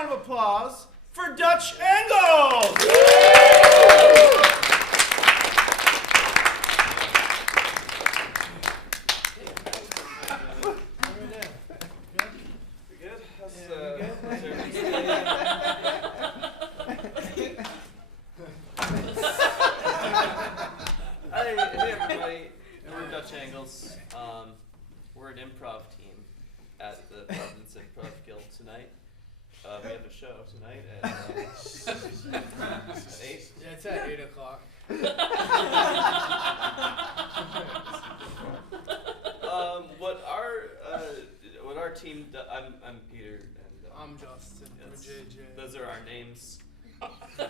round of applause for Dutch Angles! Hey everybody, we're Dutch Angles. We're an improv team at the Providence Improv Guild tonight. We have a show tonight at 8. Yeah, it's at 8 o'clock. What our team does, I'm Peter and I'm Justin. We're JJ. those are our names. And,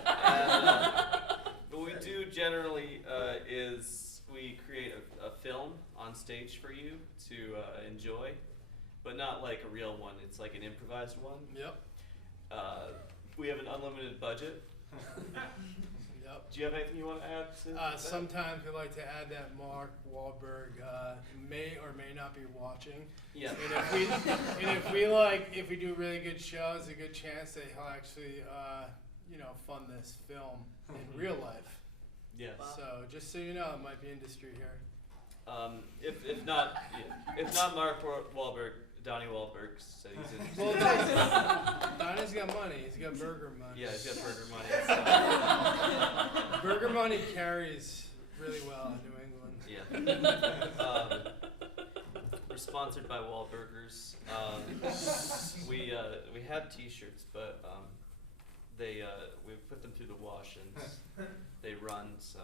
what we do generally is we create a film on stage for you to enjoy, but not like a real one. It's like an improvised one. Yep. We have an unlimited budget. Yep. Do you have anything you want to add to that? Sometimes we like to add that Mark Wahlberg may or may not be watching. Yeah. If we do really good shows, a good chance that he'll actually fund this film in real life. Yes. So just so you know, it might be industry here. If not Mark Wahlberg, Donnie Wahlberg said he's in. Well, Donnie's got money. He's got burger money. Yeah, he's got burger money. Burger money carries really well in New England. Yeah. We're sponsored by Wahlburgers. We have T-shirts, but we put them through the wash and they run, so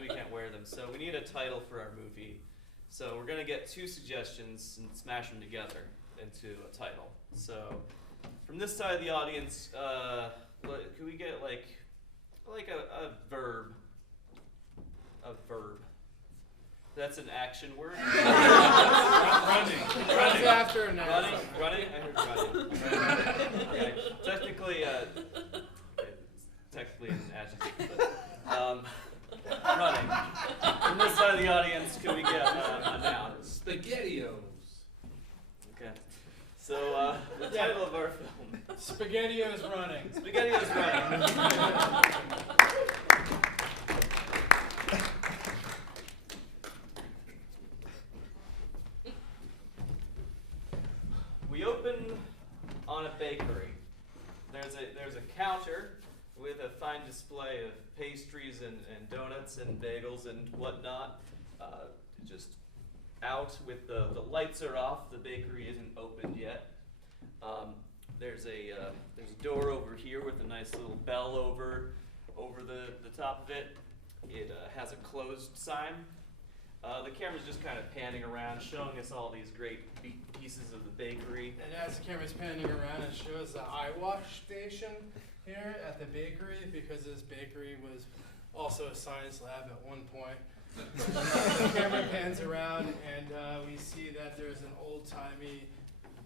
we can't wear them. So we need a title for our movie. So we're gonna get 2 suggestions and smash them together into a title. So from this side of the audience, could we get like a verb? A verb. That's an action word. Running. Running after an Running. I heard running. Okay. Technically an adjective. But, running. From this side of the audience, can we get a noun? SpaghettiOs. Okay. So the title of our film. SpaghettiOs running. SpaghettiOs running. We open on a bakery. There's a counter with a fine display of pastries and donuts and bagels and whatnot. Just out with the lights are off. The bakery isn't opened yet. There's a door over here with a nice little bell over the top of it. It has a closed sign. The camera's just kind of panning around, showing us all these great pieces of the bakery. And as the camera's panning around, it shows the eye wash station here at the bakery, because this bakery was also a science lab at one point. The camera pans around, and we see that there's an old-timey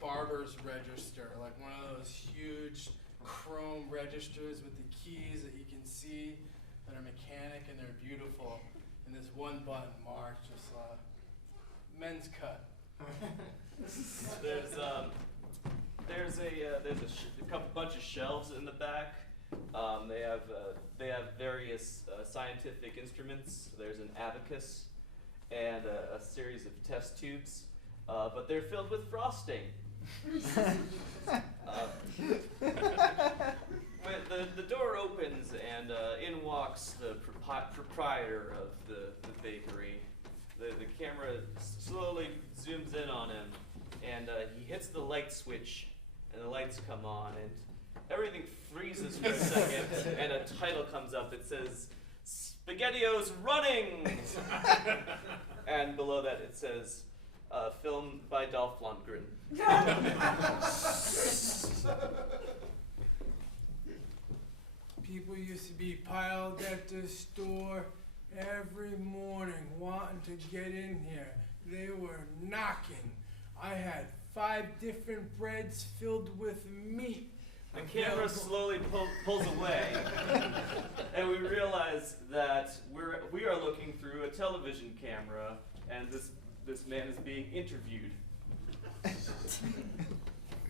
barber's register, like one of those huge chrome registers with the keys that you can see that are mechanic, and they're beautiful. And there's one button marked just men's cut. There's a bunch of shelves in the back. They have various scientific instruments. There's an abacus and a series of test tubes, but they're filled with frosting. The door opens and in walks the proprietor of the bakery. The camera slowly zooms in on him, and he hits the light switch, and the lights come on, and everything freezes for a second, and a title comes up that says, SpaghettiOs Running! And below that it says, filmed by Dolph Lundgren. People used to be piled at the store every morning wanting to get in here. They were knocking. I had 5 different breads filled with meat. The camera slowly pulls away, and we realize that we are looking through a television camera, and this man is being interviewed.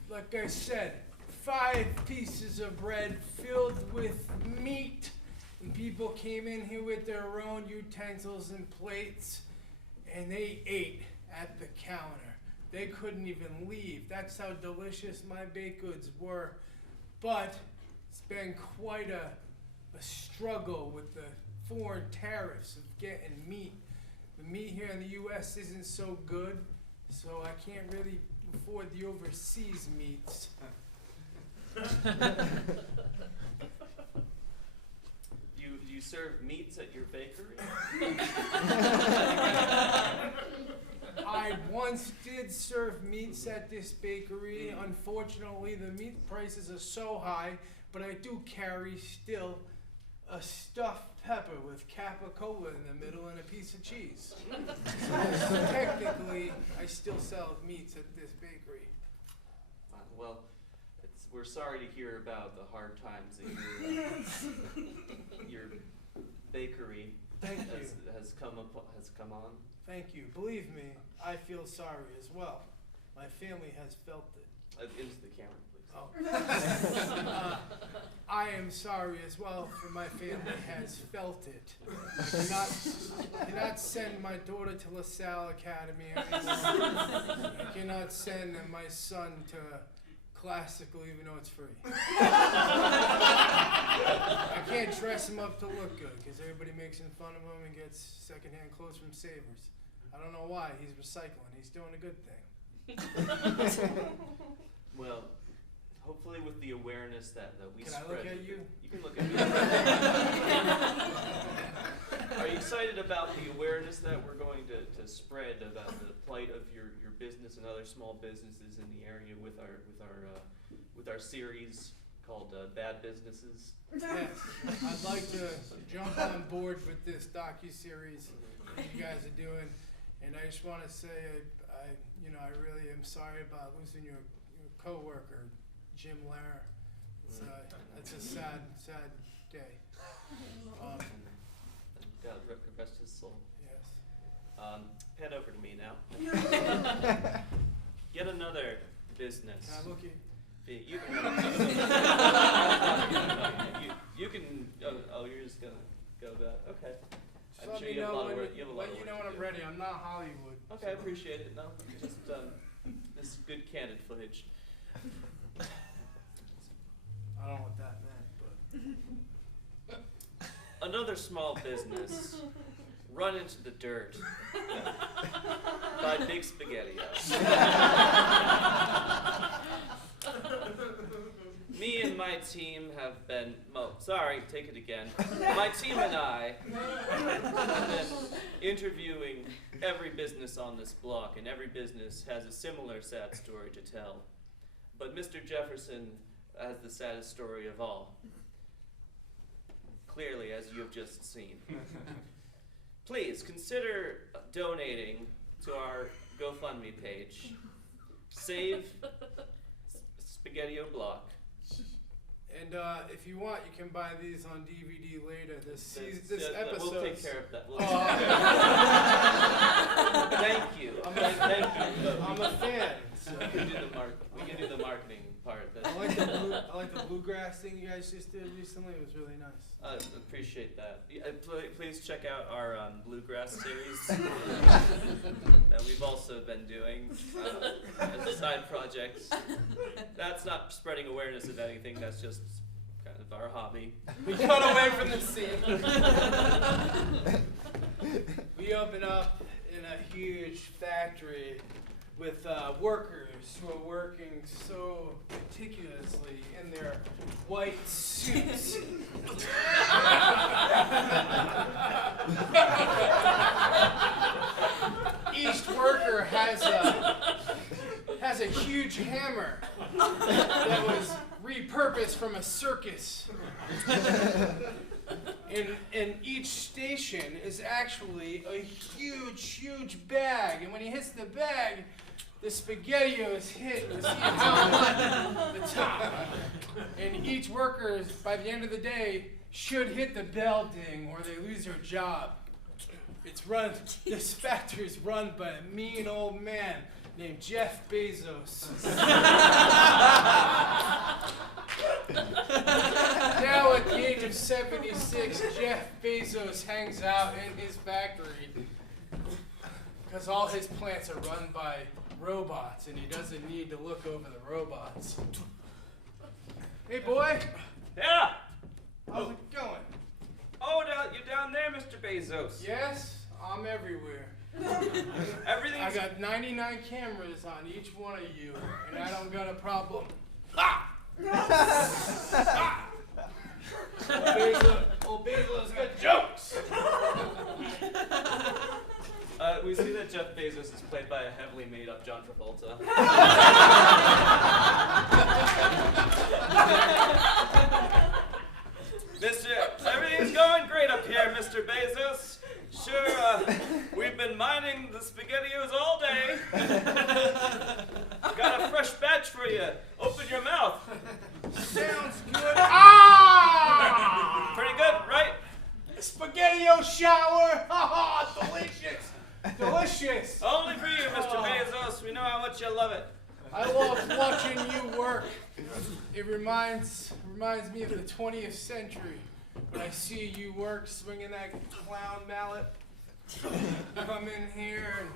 Like I said, 5 pieces of bread filled with meat. And people came in here with their own utensils and plates, and they ate at the counter. They couldn't even leave. That's how delicious my baked goods were. But it's been quite a struggle with the foreign tariffs of getting meat. The meat here in the U.S. isn't so good, so I can't really afford the overseas meats. Do you serve meats at your bakery? I once did serve meats at this bakery. Unfortunately, the meat prices are so high, but I do carry still a stuffed pepper with capicola in the middle and a piece of cheese. So technically, I still sell meats at this bakery. Well, we're sorry to hear about the hard times that your bakery has come on. Thank you. Believe me, I feel sorry as well. My family has felt it. Into the camera, please. Oh. I am sorry as well, for my family has felt it. I cannot send my daughter to LaSalle Academy anymore. I cannot send my son to classical, even though it's free. I can't dress him up to look good, because everybody makes fun of him and gets secondhand clothes from Savers. I don't know why. He's recycling. He's doing a good thing. Well, hopefully with the awareness that we Can spread. I look at you? You can look at me. Are you excited about the awareness that we're going to spread about the plight of your business and other small businesses in the area with our series called Bad Businesses? Yes, I'd like to jump on board with this docu-series that you guys are doing, and I just want to say I really am sorry about losing your coworker, Jim Lehrer. It's a sad day. God rest his soul. Yes. Head over to me now. Yet another business. Can I look at You can. Oh, you're just gonna go that. Okay. Just I'm let sure me you have a know lot of when, work. You have a lot of let you work know to when I'm do. ready. I'm not Hollywood. Okay, I appreciate it. No, just this is good candid footage. I don't know what that meant, but Another small business run into the dirt by Big Spaghettios. Me and my team have been, take it again. My team and I have been interviewing every business on this block, and every business has a similar sad story to tell. But Mr. Jefferson has the saddest story of all. Clearly, as you have just seen. Please consider donating to our GoFundMe page. Save Spaghettio Block. and if you want, you can buy these on DVD later. This episode. We'll take care of that. Oh. Thank you. Thank you. I'm a fan. So. We can do the marketing part. I like the bluegrass thing you guys just did recently. It was really nice. Appreciate that. Please check out our bluegrass series that we've also been doing as a side project. That's not spreading awareness of anything. That's just kind of our hobby. We got away from the scene. We opened up in a huge factory with workers who are working so meticulously in their white suits. Each worker has a huge hammer that was repurposed from a circus. And each station is actually a huge bag. And when he hits the bag, the SpaghettiOs hit the top. And each worker, by the end of the day, should hit the bell ding or they lose their job. This factory is run by a mean old man named Jeff Bezos. 76, Jeff Bezos hangs out in his factory because all his plants are run by robots and he doesn't need to look over the robots. Hey, boy. Yeah. How's it going? Oh, you're down there, Mr. Bezos. Yes, I'm everywhere. Everything's. I got 99 cameras on each one of you, and I don't got a problem. Ah! Ah! Old Bezos got jokes. We see that Jeff Bezos is played by a heavily made-up John Travolta. Everything's going great up here, Mr. Bezos. Sure, we've been mining the SpaghettiOs all day. Got a fresh batch for you. Open your mouth. Sounds good. Ah! Pretty good, right? SpaghettiO shower. Ha delicious. Delicious. Only for you, Mr. Bezos. We know how much you love it. I love watching you work. It reminds me of the 20th century. When I see you work, swinging that clown mallet, come in here and,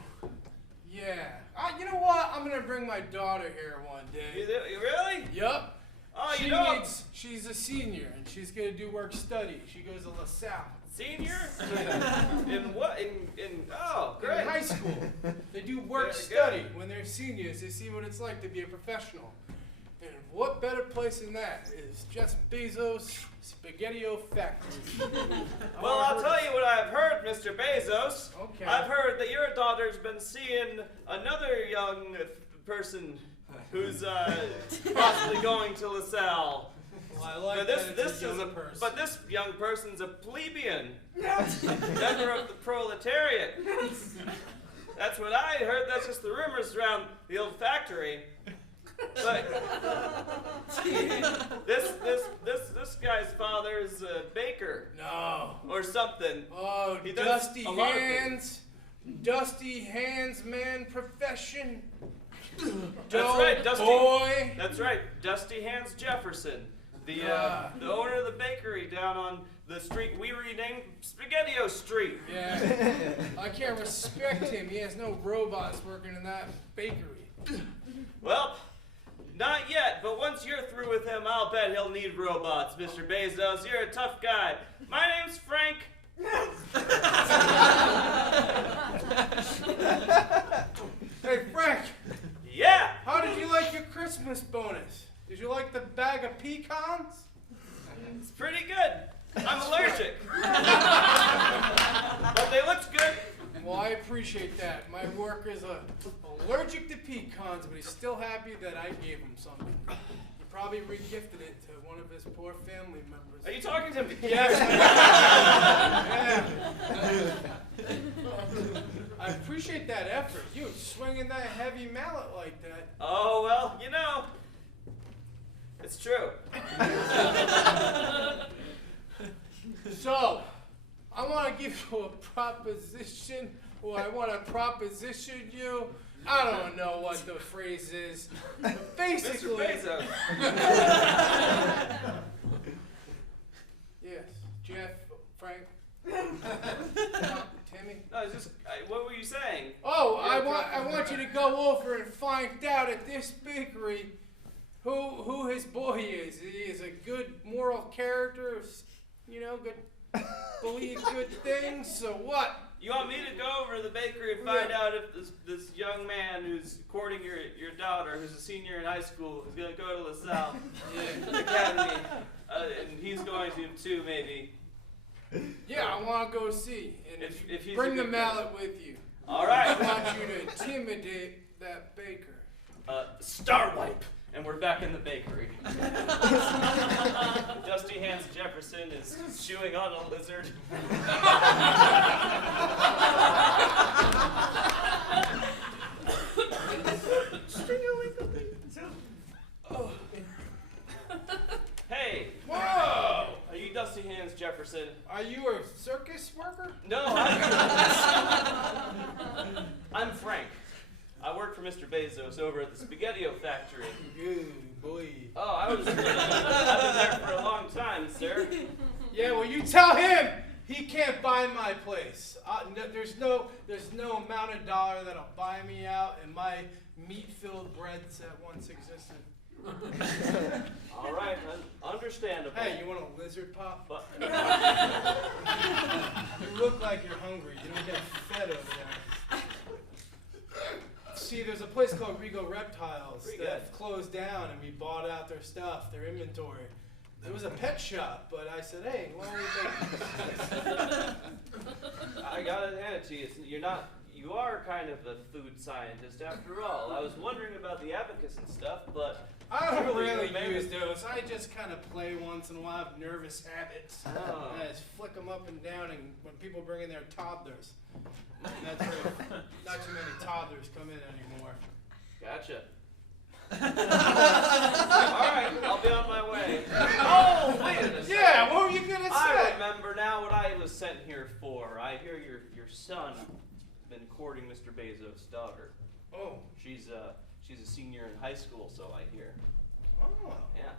yeah. You know what? I'm gonna bring my daughter here one day. You really? Yup. Oh, She's a senior and she's gonna do work study. She goes to LaSalle. Senior? In what? Oh, great. In high school. They do work Very study. good. When they're seniors, they see what it's like to be a professional. And what better place than that is Jeff Bezos' SpaghettiO factory. Well, I'll tell you what I've heard, Mr. Bezos. Okay. I've heard that your daughter's been seeing another young person who's possibly going to LaSalle. Well, I like But that it's a young person. But this young person's a plebeian, member of the proletariat. That's what I heard. That's just the rumors around the old factory. But this guy's father is a baker. No. Or something. Oh, He does dusty a lot of hands. Dusty hands, man, profession. That's right, Dusty. Boy. That's right, Dusty Hands Jefferson, the owner of the bakery down on the street we renamed SpaghettiO Street. Yeah. I can't respect him. He has no robots working in that bakery. Well, not yet, but once you're through with him, I'll bet he'll need robots, Mr. Bezos. You're a tough guy. My name's Frank. Hey, Frank. Yeah. How did you like your Christmas bonus? Did you like the bag of pecans? It's pretty good. I'm allergic. But they looked good. Well, I appreciate that. My worker's allergic to pecans, but he's still happy that I gave him something. He probably regifted it to one of his poor family members. Are you talking to me? Yes. Yeah. I appreciate that effort. You swinging that heavy mallet like that. Oh, well, you know, it's true. So, I want to give you a proposition, or I want to proposition you. I don't know what the phrase is. But basically, Mr. Bezos. Yes, Jeff, Frank, Timmy. No, it's just, what were you saying? Oh, I want you to go over and find out at this bakery who his boy is. He is a good moral character, you know, good, believes good things. So what? You want me to go over to the bakery and find out if this young man who's courting your daughter, who's a senior in high school, is going to go to LaSalle Academy, and he's going to too, maybe. Yeah, I want to go see. And If he's bring a the good mallet with you. All I right. want you to intimidate that baker. Star wipe. And we're back in the bakery. Dusty Hands Jefferson is chewing on a lizard. Hey. Whoa! Are you Dusty Hands Jefferson? Are you a circus worker? No, I'm Frank. I work for Mr. Bezos over at the SpaghettiO factory. Good boy. Oh, I've been there for a long time, sir. Yeah, well, you tell him he can't buy my place. There's no amount of dollar that'll buy me out and my meat-filled breads that once existed. All right, understandable. Hey, you want a lizard pop? But You look like you're hungry. You don't get fed over there. See, there's a place called Regal Reptiles that closed down, and we bought out their stuff, their inventory. It was a pet shop, but I said, hey, why don't we take I gotta hand it to you. You are kind of a food scientist after all. I was wondering about the abacus and stuff, but I don't surely really you're use those. I just kind of play once in a while. I have nervous habits. Oh. And I just flick them up and down, and when people bring in their toddlers, not too many toddlers come in anymore. Gotcha. Alright, I'll be on my way. Oh, wait a second. Yeah, what were you gonna say? I remember now what I was sent here for. I hear your son been courting Mr. Bezos' daughter. Oh. She's a senior in high school, so I hear. Oh. Yeah.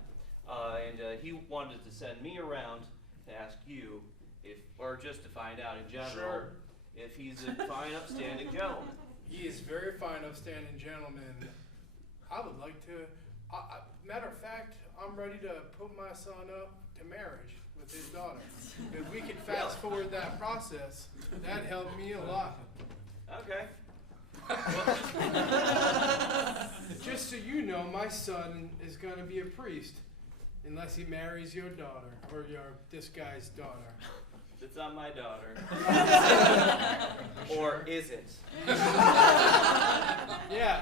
And he wanted to send me around to ask you or just to find out in general, Sure. if he's a fine, upstanding gentleman. He is very fine, upstanding gentleman. I would like to. Matter of fact, I'm ready to put my son up to marriage with his daughter. If we could fast forward that process, that'd help me a lot. Okay. Just so you know, my son is going to be a priest unless he marries your daughter or this guy's daughter. It's not my daughter. Or is it? Yeah,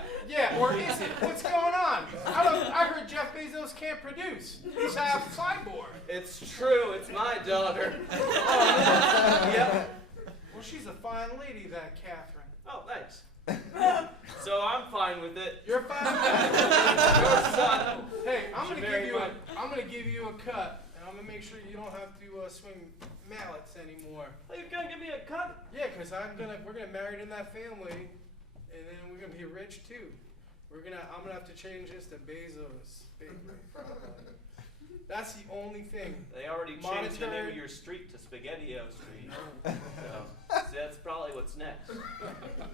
or is it? What's going on? I heard Jeff Bezos can't produce. He's half cyborg. It's true, it's my daughter. Yep. Well, she's a fine lady, that Catherine. Oh, thanks. So I'm fine with it. You're fine with Your that? son. Hey, I'm should gonna marry give you my- I'm gonna give you a cut, and I'm gonna make sure you don't have to swing mallets anymore. Oh, you're gonna give me a cut? Yeah, 'cause we're gonna marry in that family, and then we're gonna be rich too. I'm gonna have to change this to Bezos Bakery, probably. That's the only thing. They already changed the name Monetary- of your street to Spaghetti-O Street. So that's probably what's next.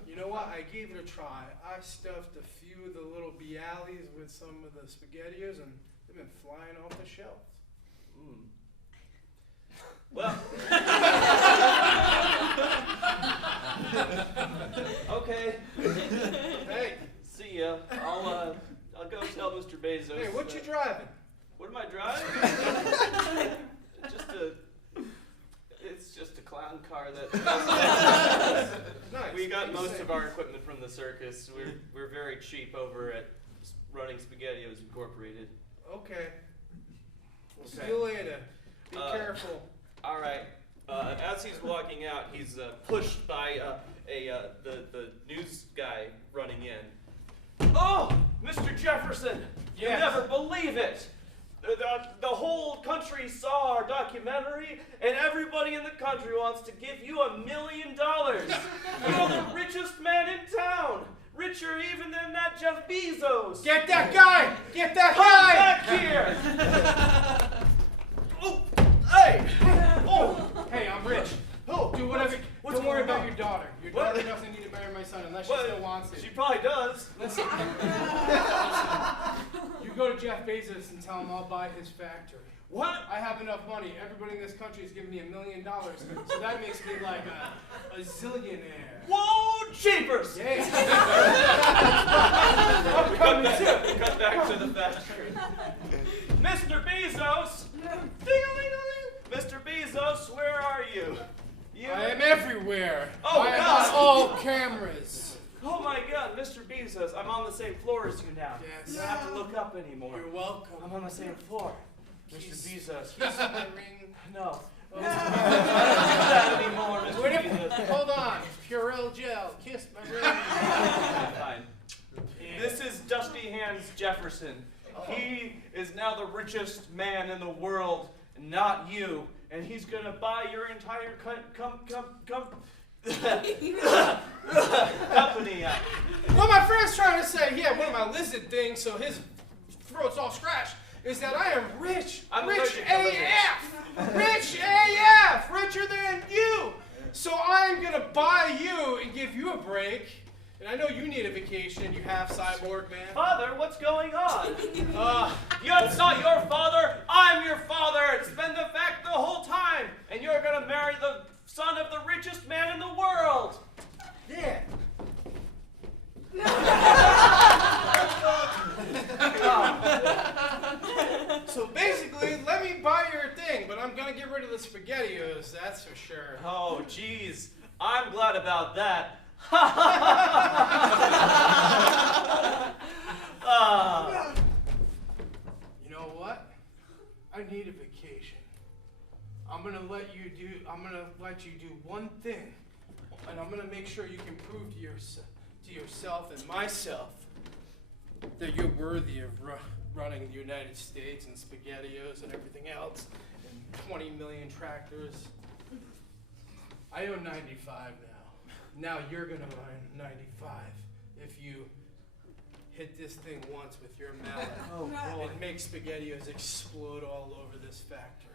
You know what? I gave it a try. I stuffed a few of the little Bialys with some of the SpaghettiOs, and they've been flying off the shelves. Mm. Well. Okay. Hey, See ya. I'll go tell Mr. Bezos. hey, what you driving? What am I driving? It's just a clown car that. Nice. We got Nice. most of our equipment from the circus. We're very cheap over at Running SpaghettiOs Incorporated. Okay. We'll see Okay. you later. Be Uh, careful. All right. As he's walking out, he's pushed by the news guy running in. Oh, Mr. Jefferson! Yes. You never believe it. The whole country saw our documentary, and everybody in the country wants to give you $1 million. You're the richest man in town, richer even than that Jeff Bezos. Get that guy! Get that Come guy! back here! Oh, hey! Oh, Hey, I'm rich. oh, Do whatever. what's Don't worry going about on? your daughter. Your What? daughter doesn't need to marry my son unless she Well, still wants it. she probably does. Listen. You go to Jeff Bezos and tell him I'll buy his factory. What? I have enough money. Everybody in this country is giving me $1 million, so that makes me like a zillionaire. Whoa, jeepers! Yeah. We cut back to the factory. Mr. Bezos! Ding-a-ling-a-ling. Mr. Bezos, where are you? You? I am everywhere. Oh, I am God. on all cameras. Oh my God, Mr. Bezos, I'm on the same floor as you now. Yes. You don't have to look up anymore. You're welcome. I'm on the same floor. Mr. Kiss- Bezos. Kiss my ring. No. Oh. I don't do that anymore, Mr. Wait a- Bezos. Hold on. Purell gel. Kiss my ring. Fine. This is Dusty Hands Jefferson. He is now the richest man in the world, not you. And he's gonna buy your entire company out. What my friend's trying to say, yeah, one of my lizard things, so his throat's all scratched, is that I am rich. I'm Rich allergic to lizards. AF. Rich AF. Richer than you. So I'm going to buy you and give you a break. And I know you need a vacation, you half cyborg man. Father, what's going on? It's not your father. I'm your father. It's been the fact the whole time. And you're going to marry the son of the richest man in the world. Yeah. So basically, let me buy your thing, but I'm gonna get rid of the SpaghettiOs, that's for sure. Oh, geez. I'm glad about that. You know what? I need a vacation. I'm gonna let you do one thing, and I'm gonna make sure you can prove to yourself and myself that you're worthy of running the United States and SpaghettiOs and everything else, and 20 million tractors. I own 95 now. Now you're gonna own 95 if you hit this thing once with your mallet. Oh, boy. And make SpaghettiOs explode all over this factory.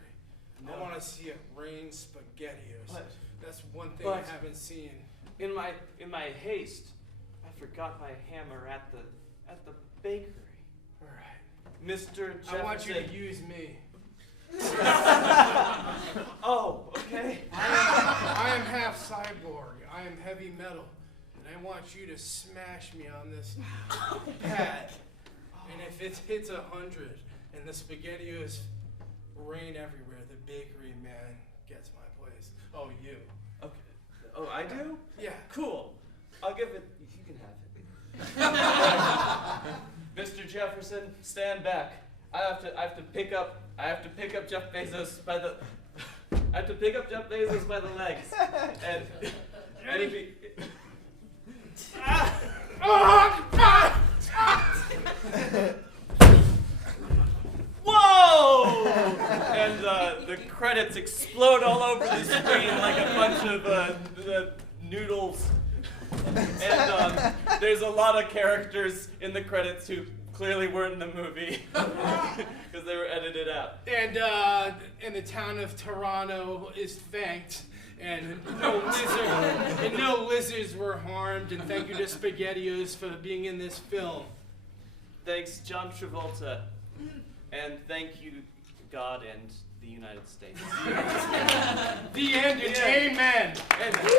No. I want to see it rain SpaghettiOs. But- That's one thing but- I haven't seen. In my haste, I forgot my hammer at the bakery. All right. Mr. Jefferson. I want you to use me. Oh, okay. I am half cyborg. I am heavy metal. And I want you to smash me on this pad. And if it hits 100 and the SpaghettiOs rain everywhere, the bakery man gets my place. Oh, you. Okay. Oh, I do? Yeah. Cool. I'll give it. You can have it. Mr. Jefferson, stand back. I have to pick up Jeff Bezos by the. I have to pick up Jeff Bezos by the legs. And if he. Whoa! And the credits explode all over the screen like a bunch of the noodles. And there's a lot of characters in the credits who clearly weren't in the movie because they were edited out. And the town of Toronto is thanked, and no lizards were harmed. And thank you to SpaghettiOs for being in this film. Thanks, John Travolta, and thank you, God and the United States. The end and amen. And, Woo!